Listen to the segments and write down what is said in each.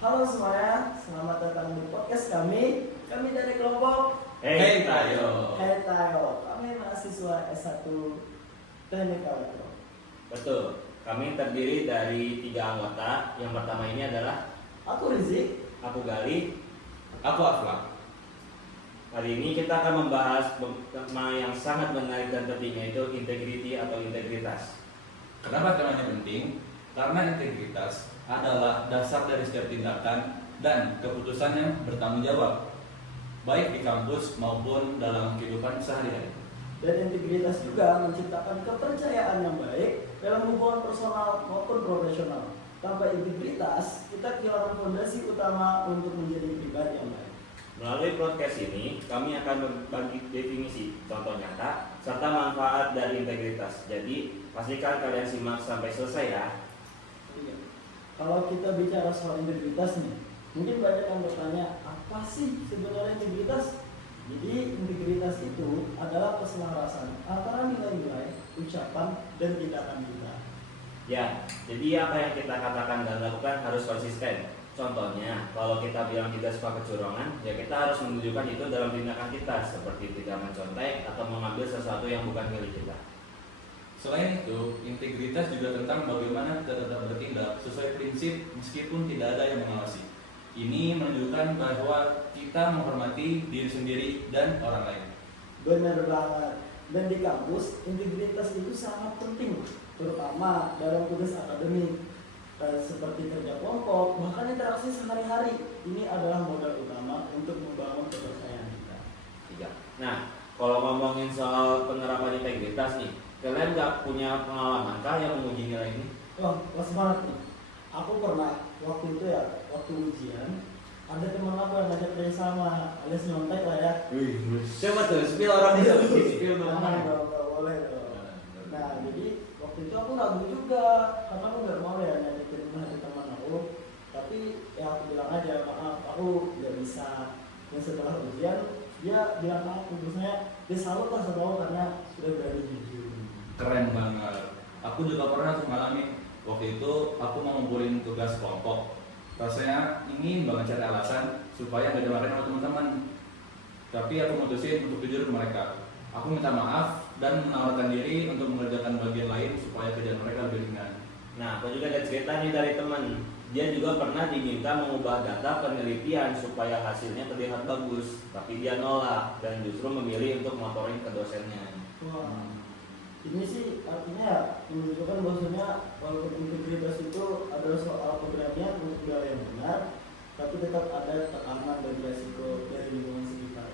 Halo semuanya, selamat datang di podcast kami. Kami dari kelompok Hey Tayo. Hey Tayo. Kami mahasiswa S1 Teknik Elektro. Betul. Kami terdiri dari 3 anggota. Yang pertama ini adalah Aku Rizik. aku Gali. Aku Afla. Hari ini kita akan membahas tema yang sangat menarik dan penting, yaitu integriti atau integritas. Kenapa temanya penting? Karena integritas adalah dasar dari setiap tindakan dan keputusan yang bertanggung jawab, baik di kampus maupun dalam kehidupan sehari-hari. Dan integritas juga menciptakan kepercayaan yang baik dalam hubungan personal maupun profesional. Tanpa integritas, kita kehilangan fondasi utama untuk menjadi pribadi yang baik. Melalui podcast ini, kami akan berbagi definisi, contoh nyata, serta manfaat dari integritas. Jadi, pastikan kalian simak sampai selesai ya. Kalau kita bicara soal integritas nih, mungkin banyak yang bertanya, apa sih sebenarnya integritas? Jadi integritas itu adalah keselarasan antara nilai-nilai, ucapan, dan tindakan kita. Ya, jadi apa yang kita katakan dan lakukan harus konsisten. Contohnya, kalau kita bilang tidak suka kecurangan, ya kita harus menunjukkan itu dalam tindakan kita, seperti tidak mencontek atau mengambil sesuatu yang bukan milik kita. Selain itu, integritas juga tentang bagaimana kita tetap bertindak sesuai prinsip meskipun tidak ada yang mengawasi. Ini menunjukkan bahwa kita menghormati diri sendiri dan orang lain. Benar banget. Dan di kampus, integritas itu sangat penting, terutama dalam tugas akademik, seperti kerja kelompok, bahkan interaksi sehari-hari. Ini adalah modal utama untuk membangun kepercayaan kita. Iya. Nah, kalau ngomongin soal penerapan integritas nih, kalian nggak punya pengalaman kah yang menguji nilai ini? Wah, pas banget nih. Aku pernah waktu itu ya, waktu ujian, ada teman aku yang ngajak kerja sama, alias nyontek lah ya. Coba tuh, spill orang itu, spill dong. Nggak boleh dong. Nah, jadi waktu itu aku ragu juga, karena aku nggak mau ya nyakitin hati teman aku. Tapi ya aku bilang aja, maaf, aku nggak bisa. Dan setelah ujian, dia bilang aku, terusnya dia salut lah sama aku karena sudah berani jujur. Keren banget. Aku juga pernah tuh ngalamin. Waktu itu aku mau ngumpulin tugas kelompok. Rasanya ingin banget cari alasan supaya gak dimarahin sama teman-teman. Tapi aku mutusin untuk jujur ke mereka. Aku minta maaf dan menawarkan diri untuk mengerjakan bagian lain supaya kerjaan mereka lebih ringan. Nah, aku juga ada cerita nih dari teman. Dia juga pernah diminta mengubah data penelitian supaya hasilnya terlihat bagus, tapi dia nolak dan justru memilih untuk melaporin ke dosennya. Wah, ini sih artinya ya menunjukkan bahwasanya walaupun integritas itu adalah soal keberanian untuk hal yang benar, tapi tetap ada tekanan dan resiko dari lingkungan sekitar.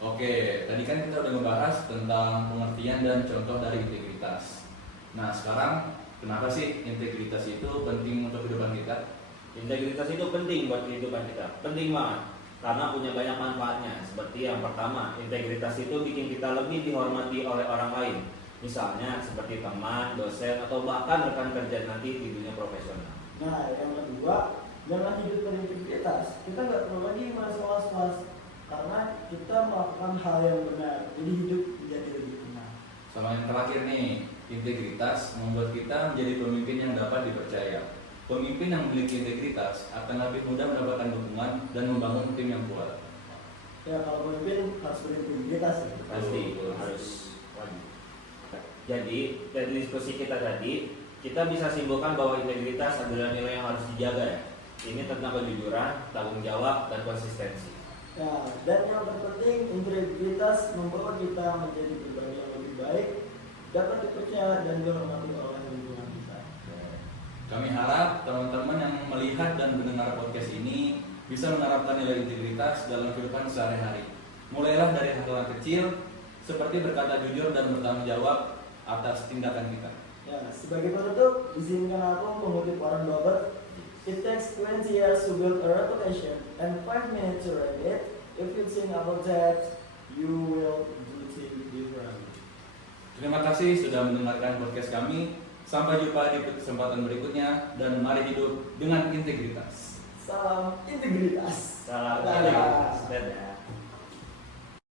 Oke, tadi kan kita udah ngebahas tentang pengertian dan contoh dari integritas. Nah, sekarang kenapa sih integritas itu penting untuk kehidupan kita? Integritas itu penting buat kehidupan kita, penting banget. Karena punya banyak manfaatnya. Seperti yang pertama, integritas itu bikin kita lebih dihormati oleh orang lain. Misalnya seperti teman, dosen, atau bahkan rekan kerja nanti di dunia profesional. Nah, yang kedua, jangan hidup berintegritas. Kita nggak perlu lagi merasa was-was karena kita melakukan hal yang benar. Jadi hidup menjadi lebih tenang. Sama yang terakhir nih, integritas membuat kita menjadi pemimpin yang dapat dipercaya. Pemimpin yang memiliki integritas akan lebih mudah mendapatkan dukungan dan membangun tim yang kuat. Ya, kalau pemimpin harus berintegritas ya. Pasti harus wajib. Jadi dari diskusi kita tadi, kita bisa simpulkan bahwa integritas adalah nilai yang harus dijaga ya. Ini tentang kejujuran, tanggung jawab, dan konsistensi. Ya, dan yang terpenting integritas membawa kita menjadi pribadi yang lebih baik, dapat dipercaya dan dihormati oleh lingkungan kita. Kami harap teman-teman yang melihat dan mendengar podcast ini bisa menerapkan nilai integritas dalam kehidupan sehari-hari. Mulailah dari hal-hal kecil, seperti berkata jujur dan bertanggung jawab atas tindakan kita. Ya, sebagai penutup, izinkan aku mengutip Warren Buffett. It takes 20 years to build a reputation and 5 minutes to write it. If you think about that, you will do things different. Terima kasih sudah mendengarkan podcast kami. Sampai jumpa di kesempatan berikutnya dan mari hidup dengan integritas. Salam integritas. Salam Dadah. integritas. Dadah.